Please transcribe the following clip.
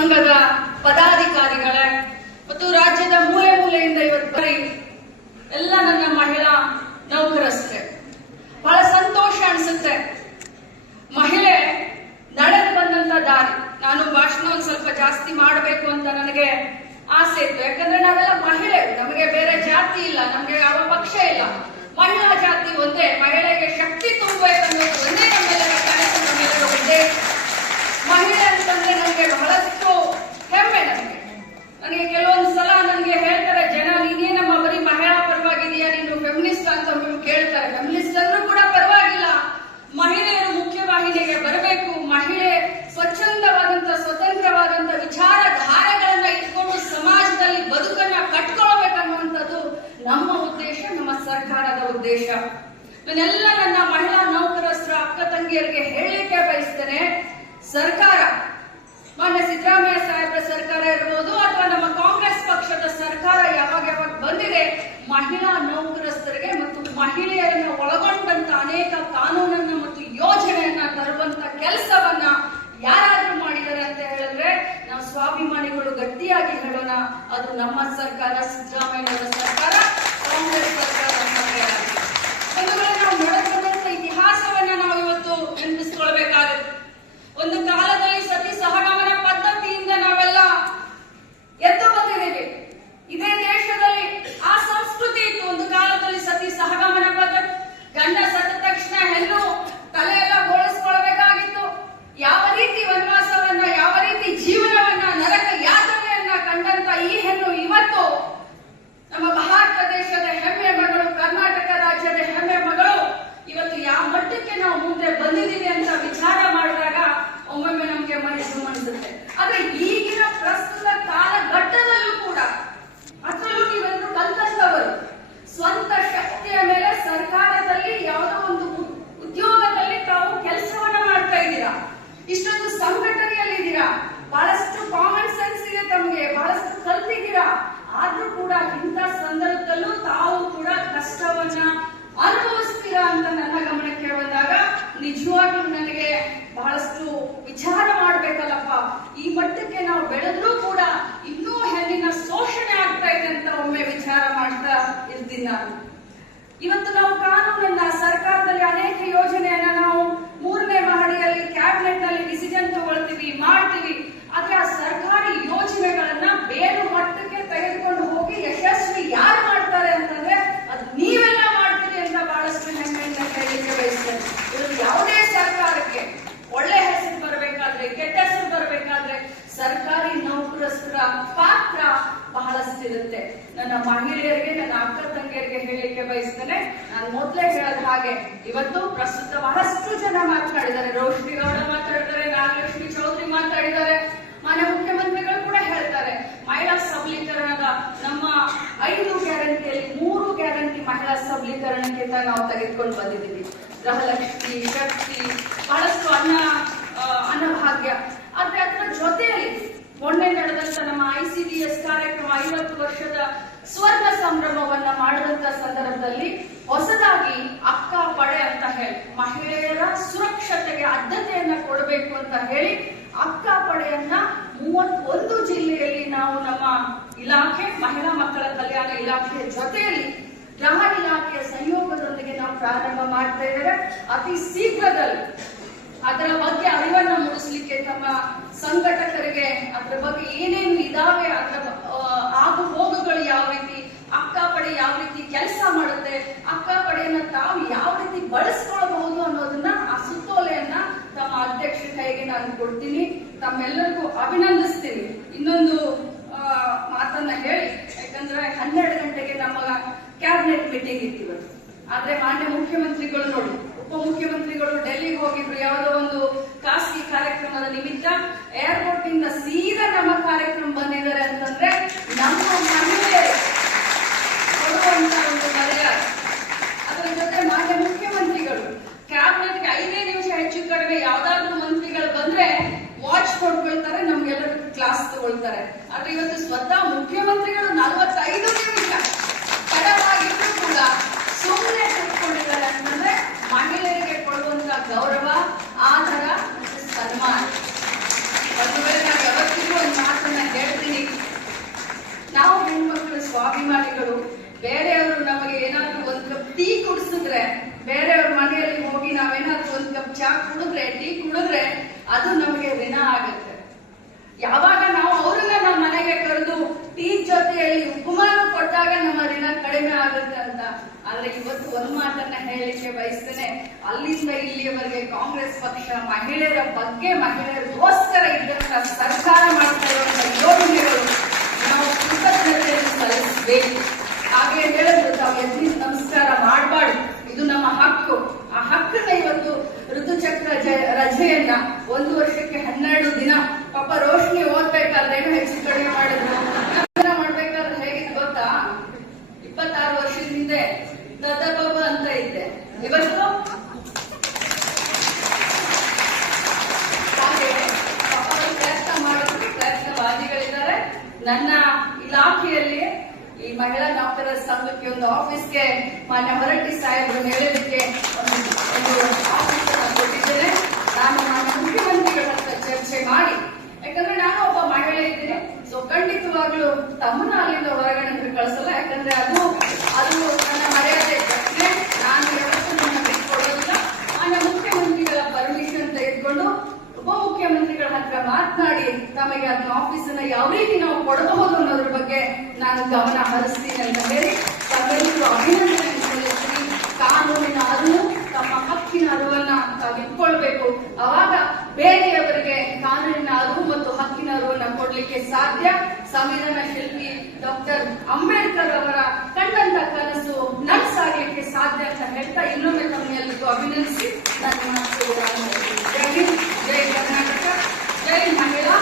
ಸಂಘದ ಪದಾಧಿಕಾರಿಗಳೇ ಮತ್ತು ರಾಜ್ಯದ ಮೂಲೆ ಮೂಲೆಯಿಂದ ಇವತ್ತು ಎಲ್ಲ ನನ್ನ ಮಹಿಳಾ ನೌಕರಸ್ಥೆ, ಬಹಳ ಸಂತೋಷ ಅನಿಸುತ್ತೆ. ಮಹಿಳೆ ನಡೆದು ಬಂದಂತ ದಾರಿ, ನಾನು ಭಾಷಣ ಒಂದ್ ಸ್ವಲ್ಪ ಜಾಸ್ತಿ ಮಾಡಬೇಕು ಅಂತ ನನಗೆ ಆಸೆ ಇತ್ತು. ಯಾಕಂದ್ರೆ ನಾವೆಲ್ಲ ಮಹಿಳೆ, ನಮಗೆ ಬೇರೆ ಜಾತಿ ಇಲ್ಲ, ನಮ್ಗೆ ಯಾವ ಪಕ್ಷ ಇಲ್ಲ, ಮಹಿಳಾ ಜಾತಿ ಒಂದೇ. ಮಹಿಳೆಗೆ ಶಕ್ತಿ ತುಂಬಬೇಕನ್ನೋದು ಒಂದೇ ನಮ್ಮೆಲ್ಲರ ಕನಸು, ನಮ್ಮೆಲ್ಲರ ಉದ್ದೇಶ. ಮಹಿಳೆ ಅಂತಂದ್ರೆ ನನಗೆ ಬಹಳಷ್ಟು ಹೆಮ್ಮೆ. ನನಗೆ ಕೆಲವೊಂದು ಸಲ ನನಗೆ ಹೇಳ್ತಾರೆ ಜನ, ನೀನೇನಮ್ಮ ಬರೀ ಮಹಿಳಾ ಪರವಾಗಿದೆಯಾ, ನೀನು ಫೆಮಿನಿಸ್ಟ್ ಅಂತ ಕೇಳ್ತಾರೆ. ಫೆಮಿನಿಸ್ಟ್ ಅಂದ್ರೂ ಕೂಡ ಪರವಾಗಿಲ್ಲ, ಮಹಿಳೆಯರು ಮುಖ್ಯವಾಹಿನಿಗೆ ಬರಬೇಕು. ಮಹಿಳೆ ಸ್ವಚ್ಛಂದವಾದಂತ ಸ್ವತಂತ್ರವಾದಂತ ವಿಚಾರಧಾರೆಗಳನ್ನ ಇಟ್ಕೊಂಡು ಸಮಾಜದಲ್ಲಿ ಬದುಕನ್ನ ಕಟ್ಕೊಳ್ಬೇಕನ್ನುವಂಥದ್ದು ನಮ್ಮ ಉದ್ದೇಶ, ನಮ್ಮ ಸರ್ಕಾರದ ಉದ್ದೇಶ. ನಾನೆಲ್ಲ ನನ್ನ ಮಹಿಳಾ ನೌಕರಸ್ಥರ ಅಕ್ಕ ತಂಗಿಯರಿಗೆ ಹೇಳಲಿಕ್ಕೆ ಬಯಸ್ತೇನೆ, ಸರ್ಕಾರ, ಮಾನ್ಯ ಸಿದ್ದರಾಮಯ್ಯ ಸಾಹೇಬ್ರ ಸರ್ಕಾರ ಇರ್ಬೋದು ಅಥವಾ ನಮ್ಮ ಕಾಂಗ್ರೆಸ್ ಪಕ್ಷದ ಸರ್ಕಾರ ಯಾವಾಗ ಬಂದಿದೆ, ಮಹಿಳಾ ನೌಕರಸ್ಥರಿಗೆ ಮತ್ತು ಮಹಿಳೆಯರನ್ನ ಒಳಗೊಂಡಂತ ಅನೇಕ ಕಾನೂನನ್ನ ಮತ್ತು ಯೋಜನೆಯನ್ನ ತರುವಂತ ಕೆಲಸವನ್ನ ಯಾರಾದ್ರೂ ಮಾಡಿದ್ದಾರೆ ಅಂತ ಹೇಳಿದ್ರೆ ನಾವು ಸ್ವಾಭಿಮಾನಿಗಳು ಗಟ್ಟಿಯಾಗಿ ಹೇಳೋಣ, ಅದು ನಮ್ಮ ಸರ್ಕಾರ, ಸಿದ್ದರಾಮಯ್ಯನವರ ಸರ್ಕಾರ, ಕಾಂಗ್ರೆಸ್ ಸರ್ಕಾರ ಅಂತ ಹೇಳೋಣ. ಒಂದು ವೇಳೆ ನಾವು ನಡೆದಂತ ಇತಿಹಾಸವನ್ನ ನಾವು ಇವತ್ತು ನೆನಪಿಸಿಕೊಳ್ಬೇಕಾಗುತ್ತೆ. ಒಂದು ಕಾಲದಲ್ಲಿ ಸತಿ ಸಹಗಮನ ಪದ್ಧತಿಯಿಂದ ನಾವೆಲ್ಲ ಎದ್ದು ಬಂದಿದ್ದೀವಿ. ಇದೇ ದೇಶದಲ್ಲಿ ಆ ಸಂಸ್ಕೃತಿ ಇತ್ತು. ಒಂದು ಕಾಲದಲ್ಲಿ ಸತಿ ಸಹಗಮನ ಪದ್ಧತಿ, ಗಂಡ ಸತ್ತ ತಕ್ಷಣ ಹೆಣ್ಣು ತಲೆ ಎಲ್ಲ ಬೋಳಿಸ್ಕೊಳ್ಬೇಕಾಗಿತ್ತು. ಯಾವ ರೀತಿ ವನವಾಸವನ್ನ, ಯಾವ ರೀತಿ ಜೀವನವನ್ನ, ನರಕ ಯಾತನೆಯನ್ನ ಕಂಡಂತ ಈ ಹೆಣ್ಣು ಇವತ್ತು ನಮ್ಮ ಭಾರತ ದೇಶದ ಹೆಮ್ಮೆ ಮಗಳು, ಕರ್ನಾಟಕ ರಾಜ್ಯದ ಹೆಮ್ಮೆ ಮಗಳು. ಇವತ್ತು ಯಾವ ಮಟ್ಟಕ್ಕೆ ನಾವು ಮುಂದೆ ಬಂದಿದ್ದೀವಿ ಅಂತ ವಿಚಾರ ಮಾಡಿದಾಗ ಒಮ್ಮೊಮ್ಮೆ ನಮ್ಗೆ ಮನಸ್ಸು ಅನಿಸುತ್ತೆ. ಆದ್ರೆ ಈಗಿನ ಪ್ರಸ್ತುತ ಕಾಲಘಟ್ಟದಲ್ಲೂ ಕೂಡ, ಅದರಲ್ಲೂ ನೀವೆಲ್ಲರೂ ಕಲ್ತಂತವರು, ಸ್ವಂತ ಶಕ್ತಿಯ ಮೇಲೆ ಸರ್ಕಾರದಲ್ಲಿ ಯಾವುದೋ ಒಂದು ಉದ್ಯೋಗದಲ್ಲಿ ತಾವು ಕೆಲಸವನ್ನ ಮಾಡ್ತಾ ಇದ್ದೀರಾ, ಇಷ್ಟೊಂದು ಸಂಘಟನೆಯಲ್ಲಿದ್ದೀರಾ, ಬಹಳಷ್ಟು ಕಾಮನ್ ಸೆನ್ಸ್ ಇದೆ ತಮಗೆ, ಬಹಳಷ್ಟು ಕಲ್ತಿದ್ದೀರಾ. ಆದ್ರೂ ಕೂಡ ಇಂಥ ಸಂದರ್ಭದಲ್ಲೂ ತಾವು ಕೂಡ ಕಷ್ಟವನ್ನ ಅನುಭವಿಸ್ತೀರಾ ಅಂತ ನನ್ನ ಗಮನಕ್ಕೆ ಬಂದಾಗ ನಿಜವಾಗ್ಲೂ ನನಗೆ ಬಹಳಷ್ಟು ವಿಚಾರ ಮಾಡ್ಬೇಕಲ್ಲಪ್ಪ. ಈ ಮಟ್ಟಕ್ಕೆ ನಾವು ಬೆಳೆದ್ರೂ ಕೂಡ ಇನ್ನೂ ಹೆಣ್ಣಿನ ಶೋಷಣೆ ಆಗ್ತಾ ಇದೆ ಅಂತ ಒಮ್ಮೆ ವಿಚಾರ ಮಾಡ್ತಾ ಇರ್ತೀನಿ ನಾನು. ಇವತ್ತು ನಾವು ಕಾನೂನನ್ನ, ಸರ್ಕಾರದಲ್ಲಿ ಅನೇಕ ಯೋಜನೆಯನ್ನ ನಾವು 3ನೇ ಮಹಡಿಯಲ್ಲಿ ಕ್ಯಾಬಿನೆಟ್ ನಲ್ಲಿ ಡಿಸಿಷನ್ ತಗೊಳ್ತೀವಿ, ಮಾಡ್ತೀವಿ. ಆದ್ರೆ ಆ ಸರ್ಕಾರಿ ಯೋಜನೆಗಳನ್ನ ಬೇರೆ ಮಟ್ಟಕ್ಕೆ ತೆಗೆದುಕೊಂಡು ಹೋಗಿ ಯಶಸ್ವಿ ಯಾರು ಮಾಡ್ತಾರೆ ಅಂತಂದ್ರೆ ಅದು ನೀವೆಲ್ಲ ಮಾಡ್ತೀರಿ ಅಂತ ಬಹಳಷ್ಟು ಹೆಮ್ಮೆಯಿಂದ ಹೇಳಲಿಕ್ಕೆ ಬಯಸ್ತೇನೆ. ಇದು ಯಾವುದೇ ಸರ್ಕಾರಕ್ಕೆ ಒಳ್ಳೆ ಹೆಸರು ಬರಬೇಕಾದ್ರೆ, ಕೆಟ್ಟ ಹೆಸರು ಬರಬೇಕಾದ್ರೆ ಸರ್ಕಾರಿ ನೌಕರಸ್ಥರ ಪಾತ್ರ ಬಹಳಷ್ಟಿರುತ್ತೆ. ನನ್ನ ಮಹಿಳೆಯರಿಗೆ, ನನ್ನ ಅಕ್ಕ ತಂಗಿಯರಿಗೆ ಹೇಳಲಿಕ್ಕೆ ಬಯಸ್ತೇನೆ. ನಾನು ಮೊದಲೇ ಹೇಳದ ಹಾಗೆ ಇವತ್ತು ಪ್ರಸ್ತುತ ಬಹಳಷ್ಟು ಜನ ಮಾತನಾಡಿದ್ದಾರೆ. ರೋಶ್ನಿ ಗೌಡ ಮಾತಾಡಿದ್ದಾರೆ, ನಾಗಲಕ್ಷ್ಮಿ ಚೌಧರಿ ಮಾತಾಡಿದ್ದಾರೆ, ಮಾನ್ಯ ಮುಖ್ಯಮಂತ್ರಿಗಳು ಕೂಡ ಹೇಳ್ತಾರೆ. ಮಹಿಳಾ ಸಬಲೀಕರಣದ ನಮ್ಮ 5 ಗ್ಯಾರಂಟಿಯಲ್ಲಿ 3 ಗ್ಯಾರಂಟಿ ಮಹಿಳಾ ಸಬಲೀಕರಣಕ್ಕೆ ನಾವು ತೆಗೆದುಕೊಂಡು ಬಂದಿದ್ದೀವಿ. ಗೃಹಲಕ್ಷ್ಮಿ, ಶಕ್ತಿ, ಬಹಳಷ್ಟು ಅನ್ನಭಾಗ್ಯ. ಆದ್ರೆ ಅದರ ಜೊತೆಯಲ್ಲಿ ಮೊನ್ನೆ ನಡೆದಂತ ನಮ್ಮ ICDS ಕಾರ್ಯಕ್ರಮ 50 ವರ್ಷದ ಸ್ವರ್ಣ ಸಂಭ್ರಮವನ್ನ ಮಾಡಿದಂತ ಸಂದರ್ಭದಲ್ಲಿ ಹೊಸದಾಗಿ ಅಕ್ಕ ಪಡೆ ಅಂತ ಹೇಳಿ ಮಹಿಳೆಯರ ಸುರಕ್ಷತೆಗೆ ಆದ್ಯತೆಯನ್ನ ಕೊಡಬೇಕು ಅಂತ ಹೇಳಿ ಅಕ್ಕ ಪಡೆಯನ್ನ 31 ಜಿಲ್ಲೆಯಲ್ಲಿ ನಾವು ನಮ್ಮ ಇಲಾಖೆ, ಮಹಿಳಾ ಮಕ್ಕಳ ಕಲ್ಯಾಣ ಇಲಾಖೆಯ ಜೊತೆಯಲ್ಲಿ ಗೃಹ ಇಲಾಖೆಯ ಸಂಯೋಗದೊಂದಿಗೆ ನಾವು ಪ್ರಾರಂಭ ಮಾಡ್ತಾ ಇದ್ದೇವೆ. ಅತಿ ಶೀಘ್ರದಲ್ಲಿ ಅದರ ಬಗ್ಗೆ ಅರಿವನ್ನ ಮೂಡಿಸಲಿಕ್ಕೆ ತಮ್ಮ ಸಂಘಟಕರಿಗೆ ಅದರ ಬಗ್ಗೆ ಏನೇನು ಇದಾವೆ, ಅದರ ಆಗು ಹೋಗುಗಳು ಯಾವ ರೀತಿ, ಅಕ್ಕ ಪಡೆ ಯಾವ ರೀತಿ ಕೆಲಸ ಮಾಡುತ್ತೆ, ಅಕ್ಕ ಪಡೆಯನ್ನ ತಾವು ಯಾವ ರೀತಿ ಬಳಸ್ಕೊಳ್ಬಹುದು ಅನ್ನೋದನ್ನ, ಆ ಸುತ್ತೋಲೆಯನ್ನ ತಮ್ಮ ಅಧ್ಯಕ್ಷ ಕೈಗೆ ನಾನು ಕೊಡ್ತೀನಿ. ತಮ್ಮೆಲ್ಲರಿಗೂ ಅಭಿನಂದಿಸ್ತೀನಿ. ಇನ್ನೊಂದು ಮಾತನ್ನ ಹೇಳಿ, ಯಾಕಂದ್ರೆ 12 ಗಂಟೆಗೆ ನಮ್ಮ ಕ್ಯಾಬಿನೆಟ್ ಮೀಟಿಂಗ್ ಇತ್ತು. ಆದ್ರೆ ಮಾನ್ಯ ಮುಖ್ಯಮಂತ್ರಿಗಳು ನೋಡಿ, ಉಪಮುಖ್ಯಮಂತ್ರಿಗಳು ಡೆಲ್ಲಿಗೆ ಹೋಗಿದ್ರು ಯಾವುದೋ ಒಂದು ಖಾಸಗಿ ಕಾರ್ಯಕ್ರಮದ ನಿಮಿತ್ತ. ಏರ್ಪೋರ್ಟ್ ಇಂದ ಸೀದಾ ನಮ್ಮ ಕಾರ್ಯಕ್ರಮ ಬಂದಿದ್ದಾರೆ ಅಂತಂದ್ರೆ ನಮ್ಮ ಮಹಿಳೆ ಕೊಡುವಂತ ಒಂದು ಮರ್ಯಾದೆ. ಅದರ ಜೊತೆ ಮಾನ್ಯ ಮುಖ್ಯಮಂತ್ರಿಗಳು ಕ್ಯಾಬಿನೆಟ್ಗೆ 5 ನಿಮಿಷ ಹೆಚ್ಚು ಕಡಿಮೆ ಯಾವ್ದಾದ್ರು ಮಂತ್ರಿಗಳು ಬಂದ್ರೆ ವಾಚ್ ಕೊಡ್ಕೊಳ್ತಾರೆ, ನಮ್ಗೆಲ್ಲರಿಗೂ ಕ್ಲಾಸ್ ತಗೊಳ್ತಾರೆ. ಆದ್ರೆ ಇವತ್ತು ಸ್ವತಃ ಮುಖ್ಯಮಂತ್ರಿಗಳು 45 ನಿಮಿಷ ತಡವಾಗಿದ್ರು ಕೂಡ ಸುಮ್ಮನೆ ಕೂತ್ಕೊಂಡಿದ್ದಾರೆ ಅಂತಂದ್ರೆ ಮಹಿಳೆಯರಿಗೆ ಕೊಡುವಂತ ಗೌರವ, ಆದರ, ಸನ್ಮಾನ. ಒಂದು ವೇಳೆ ನಾವು ಯಾವತ್ತಿಗೂ ಒಂದು ಚಾ ಕುಡಿದ್ರೆ, ಟೀ ಕುಡಿದ್ರೆ ಅದು ನಮಗೆ ಋಣ ಆಗುತ್ತೆ. ಯಾವಾಗ ನಾವು ಅವ್ರನ್ನ ನಮ್ಮ ಮನೆಗೆ ಕರೆದು ಟೀ ಜೊತೆಯಲ್ಲಿ ಉಪಮಾನ ಕೊಟ್ಟಾಗ ನಮ್ಮ ಋಣ ಕಡಿಮೆ ಆಗುತ್ತೆ ಅಂತ. ಆದ್ರೆ ಇವತ್ತು ಒಂದ್ ಮಾತನ್ನ ಹೇಳಲಿಕ್ಕೆ ಬಯಸ್ತೇನೆ, ಅಲ್ಲಿಂದ ಇಲ್ಲಿಯವರೆಗೆ ಕಾಂಗ್ರೆಸ್ ಪಕ್ಷ ಮಹಿಳೆಯರ ಬಗ್ಗೆ, ಮಹಿಳೆಯರಿಗೋಸ್ಕರ ಇದ್ದಂತ ಸರ್ಕಾರ ಮಾಡ್ತಾ ಇರುವಂತಹ ಯೋಜನೆಗಳು ನಾವು ಕೃತಜ್ಞತೆಯನ್ನು ಸಲ್ಲಿಸಬೇಕು. ಹಾಗೆ ಹೇಳಿದ್ರು, ತಾವು ಎದ್ದು ನಮಸ್ಕಾರ ಮಾಡಬಾರ್ದು, ಇದು ನಮ್ಮ ಹಕ್ಕು. ಆ ಹಕ್ಕನ್ನ ಇವತ್ತು ಋತುಚಕ್ರ ರಜೆಯನ್ನ 1 ವರ್ಷಕ್ಕೆ 12 ದಿನ, ಪಾಪ ರೋಶ್ನಿ ಓದ್ಬೇಕಾದ್ರೆ ಏನೋ ಹೆಚ್ಚು ಕಡಿಮೆ ಮಾಡಿದ್ರು. ಮಾಡ್ಬೇಕಾದ್ರೆ ಹೇಗಿತ್ತು ಗೊತ್ತಾ, 26 ವರ್ಷದ ಹಿಂದೆ ದದ್ದಬಬ್ಬ ಅಂತ ಇದ್ದೆ, ಇವತ್ತು ಹಾಗೆ ಪಾಪ ಪ್ರಯತ್ನ ಮಾಡಿದ್ರು, ಪ್ರಯತ್ನವಾದಿಗಳಿದ್ದಾರೆ. ನನ್ನ ಇಲಾಖೆಯಲ್ಲಿ ಈ ಮಹಿಳಾ ಡಾಕ್ಟರ ಸಂಘಕ್ಕೆ ಒಂದು ಆಫೀಸ್ಗೆ ಮಾನ್ಯ ಹೊರಟ್ಟಿ ಸಾಹೇಬರು ಹೇಳಲಿಕ್ಕೆ ಒಂದು ಆಫೀಸ್ ಅನ್ನು ಕೊಟ್ಟಿದ್ದೇನೆ. ನಾನು ಮುಖ್ಯಮಂತ್ರಿಗಳ ಹತ್ರ ಚರ್ಚೆ ಮಾಡಿ, ಯಾಕಂದ್ರೆ ನಾನು ಒಬ್ಬ ಮಹಿಳೆ ಇದ್ದೀನಿ, ಸೊ ಖಂಡಿತವಾಗ್ಲೂ ತಮ್ಮನ್ನ ಅಲ್ಲಿಂದ ಹೊರಗಡೆ ಕಳಿಸಲ್ಲ. ಯಾಕಂದ್ರೆ ಅದು ನನ್ನ ಮರ್ಯಾದೆ ಪ್ರಶ್ನೆ. ನಾನು ಯಾವತ್ತೂ ನನ್ನ ಬಿಟ್ಕೊಡೋದಿಲ್ಲ. ಮಾನ್ಯ ಮುಖ್ಯಮಂತ್ರಿಗಳ ಪರ್ಮಿಷನ್ ತೆಗೆದುಕೊಂಡು ಉಪಮುಖ್ಯಮಂತ್ರಿಗಳ ಹತ್ರ ಮಾತನಾಡಿ ತಮಗೆ ಅದನ್ನ ಆಫೀಸನ್ನ ಯಾವ ರೀತಿ ನಾವು ಕೊಡಬಹುದು ಅನ್ನೋದ್ರ ಬಗ್ಗೆ ನಾನು ಗಮನ ಹರಿಸ್ತೀನಿ ಅಂತ ಹೇಳಿ ತಮ್ಮೆಲ್ಲರಿಗೂ ಅಭಿನಂದನೆ ಸಲ್ಲಿಸ್ತೀನಿ. ಕಾನೂನಿನ ಅರಿವು, ತಮ್ಮ ಹಕ್ಕಿನ ಅರಿವನ್ನ ತಾವು ಇಟ್ಕೊಳ್ಬೇಕು. ಅವಾಗ ಬೇರೆಯವರಿಗೆ ಕಾನೂನಿನ ಅರಿವು ಮತ್ತು ಹಕ್ಕಿನ ಅರಿವನ್ನ ಕೊಡ್ಲಿಕ್ಕೆ ಸಾಧ್ಯ. ಸಂವಿಧಾನ ಶಿಲ್ಪಿ ಡಾಕ್ಟರ್ ಅಂಬೇಡ್ಕರ್ ಅವರ ಕಂಡಂತ ಕನಸು ನನಸಾಗಲಿಕ್ಕೆ ಸಾಧ್ಯ ಅಂತ ಹೇಳ್ತಾ ಇನ್ನೊಮ್ಮೆ ತಮ್ಮೆಲ್ಲರಿಗೂ ಅಭಿನಂದಿಸಿ ನನ್ನ ಮಾತು. ಜೈ ಹಿಂದ್, ಜೈ ಕರ್ನಾಟಕ, ಜೈ ಮಹಿಳಾ.